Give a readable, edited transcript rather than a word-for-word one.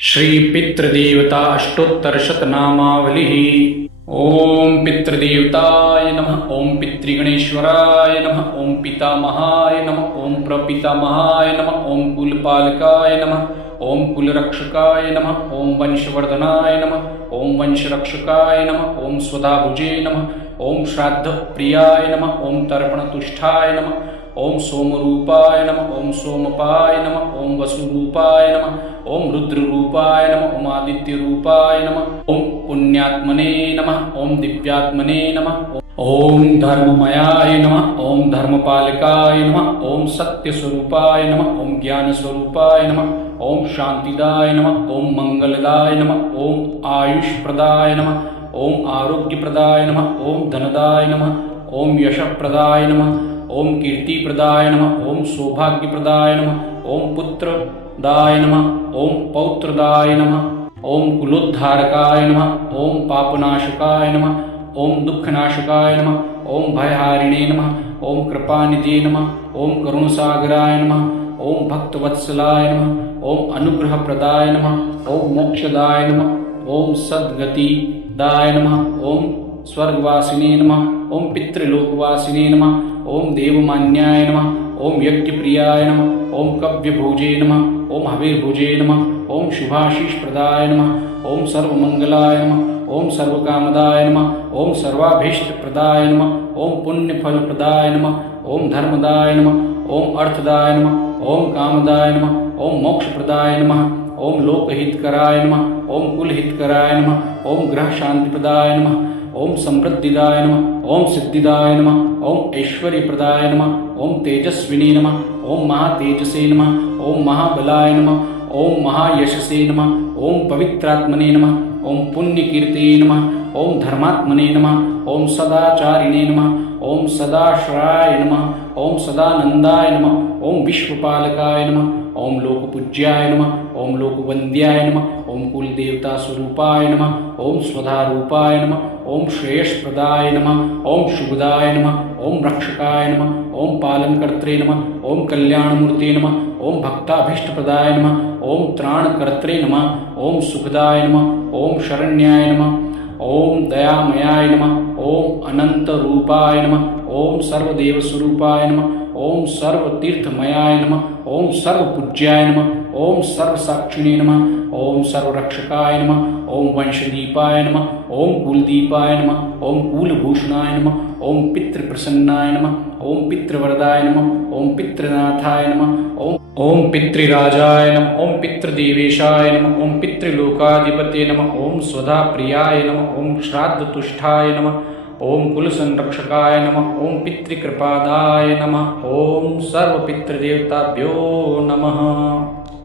श्री पितृदेवता अष्टोत्तरशतनामावलिः। ओम पितृदेवताय नमः। ओम पितृगणेश्वराय नमः। ओम पितामहाय नमः। ओम प्रपितामहाय नमः। ओम कुलपालकाय नमः। ओम कुलरक्षकाय नमः। ओम वंशवर्धनाय नमः। ओम वंशरक्षकाय नमः। ओम स्वधाभुजे नमः। ओम श्राद्धप्रियाय नमः। ओम तर्पणतुष्टाय नमः। ओम सोमरूपाय नमः। ओम सोमपाय नमः। ओम वसुरूपाय नमः। ओम रुद्ररूपाय नमः। ओम आदित्यरूपाय नमः। ओम पुण्यात्मने नमः। ओम दिव्यात्मने नमः। ओम धर्ममयाय नमः। ओम धर्मपालकाय नमः। ओम सत्यस्वरूपाय नमः। ओम ज्ञानस्वरूपाय नमः। ओम शांतिदाय नमः। ओम मंगलदाय नमः। ओम आयुष्प्रदाय नमः। ओम आरोग्यप्रदाय नमः। ओम धनदाय नमः। ओम यशप्रदाय नमः। ओम कीर्तिप्रदाय नमः। ओम सौभाग्यप्रदाय नमः। ओम पुत्रदाय नमः। ओम पौत्रदाय नमः। ओम कुलोद्धारकाय नमः। ओम पापनाशकाय नमः। ओम दुःखनाशकाय नमः। ओम भयहारिणे नमः। ओम कृपानिधे नमः। ओम करुणसागराय नमः। ओम भक्तवत्सलाय नमः। ओम अनुग्रहप्रदाय नमः। ओम मोक्षदाय नमः। ओम सद्गतिदाय नमः। ओम स्वर्गवासिने नमः। ओम पितृलोकवासिने नमः। ओम देवमान्याय नमः। ओम यज्ञप्रियाय नमः। ओम कव्यभोजे नमः। ओम हविर्भुजे नमः। ओम शुभाशीषप्रदाय नमः। ओम सर्वमंगलाय नमः। ओम सर्वकामदाय नमः। ओम सर्वाभीष्टप्रदाय नमः। ओम पुण्यफलप्रदाय नमः। ओम धर्मदाय नमः। ओम अर्थदाय नमः। ओम कामदाय नमः। ओम मोक्षप्रदाय नमः। ओम लोकहितकराय नमः। ओम कुलहितकराय नमः। ओम ग्रहशांतिप्रदाय नमः। ओम समृद्धिदाय नमः। ओम सिद्धिदाय नमः। ओम ऐश्वर्यप्रदाय नमः। ओम तेजस्विनी नमः। ओम महातेजसे नमः। ओम महाबलाय नमः। ओम महायशसे नमः। ओम पवित्रात्मने नमः। ओम पुण्यकीर्ते नमः। ओम धर्मात्मने नमः। ओम सदाचारिणे नमः। ओम सदाश्रयाय नमः। ओम सदानंदाय नमः। ओम विश्वपालकाय नमः। ओम लोकपूज्याय नमः। ओम लोकवन्द्याय नमः। ओम कुलदेवता स्वरूपाय नमः। ओम स्वधारूपाय नमः। ओम श्रेयस्प्रदाय नमः। ओम शुभदाय नमः। ओम रक्षकाय नमः। ओम पालनकर्त्रे नमः। ओम कल्याणमूर्ते नमः। ओम भक्ताभीष्टप्रदाय नमः। ओम त्राणकर्त्रे नमः। ओम सुखदाय नमः। ओम शरण्याय नमः। ओम दयामयाय नमः। ओम अनंतरूपाय नमः। ओम सर्वदेवस्वरूपाय नमः। ओम सर्वतीर्थमयाय नमः। ओम सर्वपूज्याय नमः। ओम सर्वसाक्षिणे नमः। ओम सर्वरक्षकाय नमः। ओम वंशदीपाय नमः। ओम कुलदीपाय नमः। ओम कुलभूषणाय नमः। ओम पितृप्रसन्नाय नमः। ओम पितृवरदाय नमः। ओम पितृनाथाय नमः। ओम पितृराजाय नमः। ओम पितृदेवेशाय नमः। ओम पितृलोकाधिपते नमः। ओम स्वधाप्रियाय नमः। ओम श्राद्धतुष्टाय नमः। ओम कुलसंरक्षकाय नमः। ओम पितृकृपादाय नमः। ओम सर्वपितृदेवताभ्यो नमः।